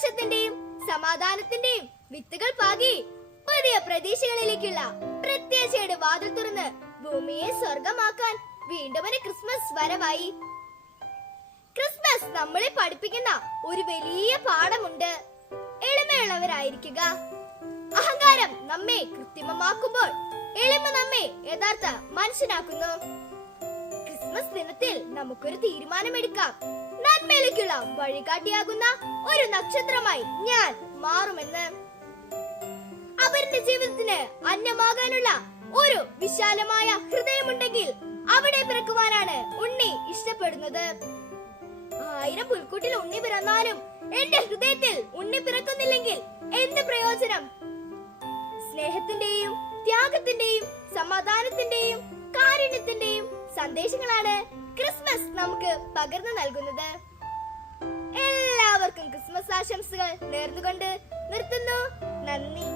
സന്തോഷത്തിന്റെയും സമാധാനത്തിന്റെയും വിത്തുകൾ പാകി പുതിയ പ്രതീക്ഷകളിലേക്കുള്ള പ്രത്യാശയുടെ വാതിൽ തുറന്ന് ഭൂമിയെ സ്വർഗമാക്കാൻ വീണ്ടും ഒരു ക്രിസ്മസ് വരവായി. ക്രിസ്മസ് നമ്മളെ പഠിപ്പിക്കുന്ന ഒരു വലിയ പാഠമുണ്ട്. എളിമയുള്ളവരായിരിക്കുക. അഹങ്കാരം നമ്മെ കൃത്രിമമാക്കുമ്പോൾ എളിമ നമ്മെ യഥാർത്ഥ മനുഷ്യനാക്കുന്നു. ക്രിസ്മസ് ദിനത്തിൽ നമുക്കൊരു തീരുമാനമെടുക്കാം. നന്മയിലേക്കുള്ള വഴികാട്ടിയാകുന്ന ഒരു നക്ഷത്രമായി ഞാൻ മാറുമെന്ന്. അവരുടെ ജീവിതത്തിന് അന്യമാകാനുള്ള ഒരു വിശാലമായ ഹൃദയമുണ്ടെങ്കിൽ അവിടെ പിറക്കുവാനാണ് ഉണ്ണി ഇഷ്ടപ്പെടുന്നത്. 1000 പുൽക്കൂട്ടിൽ ഉണ്ണി പിറന്നാലും എന്റെ ഹൃദയത്തിൽ ഉണ്ണി പിറക്കുന്നില്ലെങ്കിൽ എന്ത് പ്രയോജനം? സ്നേഹത്തിന്റെയും ത്യാഗത്തിന്റെയും സമാധാനത്തിന്റെയും കാരുണ്യത്തിന്റെയും സന്ദേശങ്ങളാണ് ക്രിസ്മസ് നമുക്ക് പകർന്നു നൽകുന്നത്. എല്ലാവർക്കും ക്രിസ്മസ് ആശംസകൾ നേർന്നുകൊണ്ട് നിർത്തുന്നു. നന്ദി.